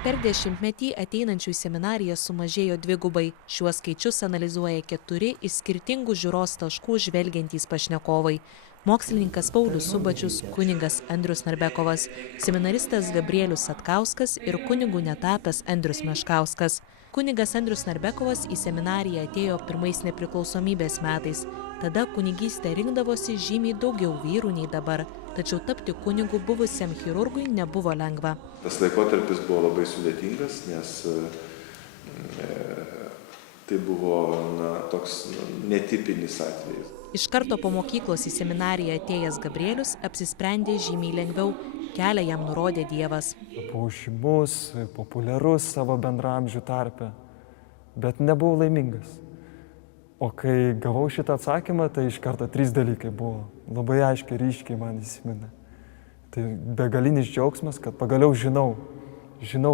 Per dešimtmetį ateinančių į seminariją sumažėjo dvigubai. Šiuos skaičius analizuoja 4 iš skirtingų žiūros taškų žvelgiantys pašnekovai. Mokslininkas Paulius Subačius, kunigas Andrius Narbekovas, seminaristas Gabrielius Satkauskas ir kunigu netapęs Andrius Meškauskas. Kunigas Andrius Narbekovas į seminariją atėjo pirmais nepriklausomybės metais. Tada kunigystę rinkdavosi žymiai daugiau vyrų nei dabar. Tačiau tapti kunigu buvusiam chirurgui nebuvo lengva. Tas laikotarpis buvo labai sudėtingas, nes tai buvo toks netipinis atvejis. Iš karto po mokyklos į seminariją atėjęs Gabrielius apsisprendė žymiai lengviau. Kelią jam nurodė Dievas. Buvau žymus, populiarus savo bendraamžių tarpe, bet nebuvau laimingas. O kai gavau šitą atsakymą, tai iš karto 3 dalykai buvo. Labai aiškiai, ryškiai man įsiminė. Tai begalinis džiaugsmas, kad pagaliau žinau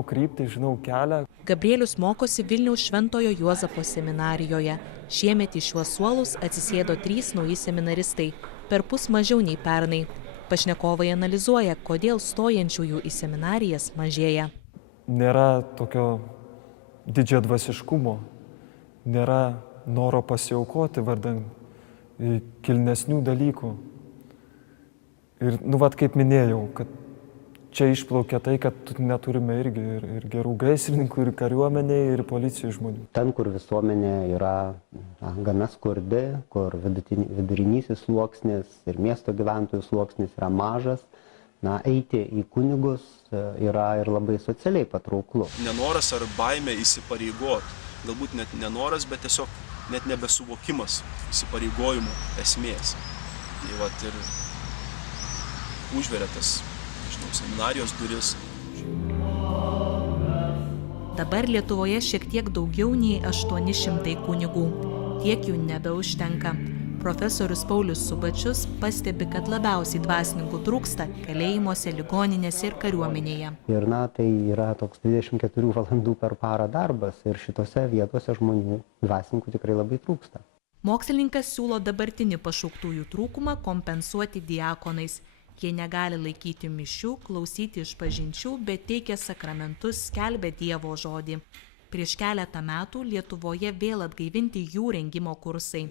kryptį, žinau kelią. Gabrielius mokosi Vilniaus Šventojo Juozapo seminarijoje. Šiemet į šiuos suolus atsisėdo 3 nauji seminaristai, perpus mažiau nei pernai. Pašnekovai analizuoja, kodėl stojančiųjų į seminarijas mažėja. Nėra tokio didžiadvasiškumo, nėra noro pasiaukoti vardan kilnesnių dalykų. Ir, kaip minėjau, kad čia išplaukia tai, kad neturime irgi ir gerų gaisrininkų, ir kariuomenė, ir policijos žmonių. Ten, kur visuomenė yra gana skurdi, kur vidurinysis sluoksnis ir miesto gyventojų sluoksnis yra mažas, eiti į kunigus yra ir labai socialiai patrauklu. Nenoras ar baimė įsipareigoti, galbūt net nenoras, bet tiesiog net nebesuvokimas įsipareigojimų esmės. Tai vat ir užveria tas, seminarijos duris. Dabar Lietuvoje šiek tiek daugiau nei 800 kunigų. Tiek jų nebeužtenka. Profesorius Paulius Subačius pastebi, kad labiausiai dvasininkų trūksta kalėjimuose, ligoninėse ir kariuomenėje. Ir tai yra toks 24 valandų per parą darbas ir šitose vietose žmonių dvasininkų tikrai labai trūksta. Mokslininkas siūlo dabartinį pašauktųjų trūkumą kompensuoti diakonais. Jie negali laikyti mišių, klausyti išpažinčių, bet teikia sakramentus, skelbia Dievo žodį. Prieš keletą metų Lietuvoje vėl atgaivinti jų rengimo kursai.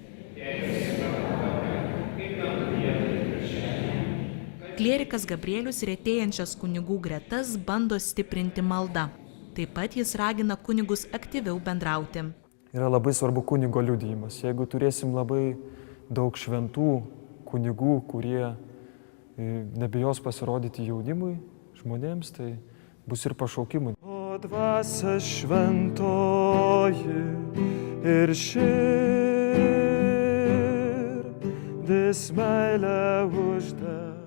Klierikas Gabrielius retėjančias kunigų gretas bando stiprinti maldą. Taip pat jis ragina kunigus aktyviau bendrauti. Yra labai svarbu kunigo liudijimas. Jeigu turėsim labai daug šventų kunigų, kurie nebijos pasirodyti jaunimui, žmonėms, tai bus ir pašaukimui. O dvasia šventoji ir širdis meilę uždega.